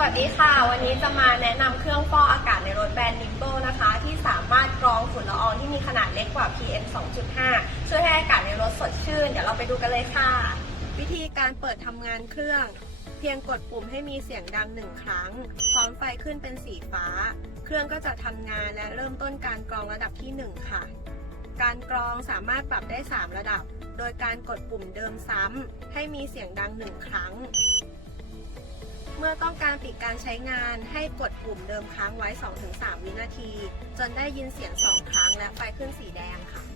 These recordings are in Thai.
วัสดีค่ะ วันนี้จะมาแนะนำเครื่องฟอกอากาศในรถแบรนด์ Nimble นะคะ ที่สามารถกรองฝุ่นละอองที่มีขนาดเล็กกว่า PM 2.5 ช่วยให้อากาศในรถสดชื่น เดี๋ยวเราไปดูกันเลยค่ะ วิธีการเปิดทำงานเครื่อง เพียงกดปุ่มให้มีเสียงดังหนึ่งครั้ง พร้อมไฟขึ้นเป็นสีฟ้า เครื่องก็จะทำงานและเริ่มต้นการกรองระดับที่ 1 ค่ะ การกรองสามารถปรับได้ 3 ระดับ โดยการกดปุ่มเดิมซ้ำให้มีเสียงดังหนึ่งครั้ง เมื่อต้องการปิดการใช้งานให้กดปุ่มเดิมค้างไว้ 2-3 วินาที จนได้ยินเสียง 2 ครั้งและไฟขึ้นสีแดงค่ะ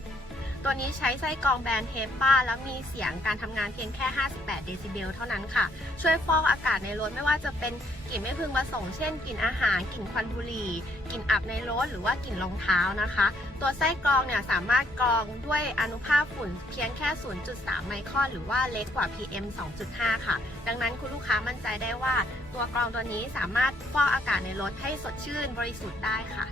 ตัวนี้ใช้ไส้กรองแบรนด์เทปป้า แล้วมีเสียงการทำงานเพียงแค่ 58 เดซิเบลเท่านั้นค่ะ ช่วยฟอกอากาศในรถไม่ว่าจะเป็นกลิ่นไม่พึงประสงค์เช่นกลิ่นอาหารกลิ่นควันบุหรี่กลิ่นอับในรถหรือว่ากลิ่นรองเท้านะคะ ตัวไส้กรองเนี่ยสามารถกรองด้วยอนุภาคฝุ่นเพียงแค่ 0.3 ไมครอน หรือว่าเล็กกว่า PM 2.5 ค่ะ ดังนั้นคุณลูกค้ามั่นใจได้ว่า ตัวกรองตัวนี้สามารถฟอกอากาศในรถให้สดชื่นบริสุทธิ์ได้ค่ะ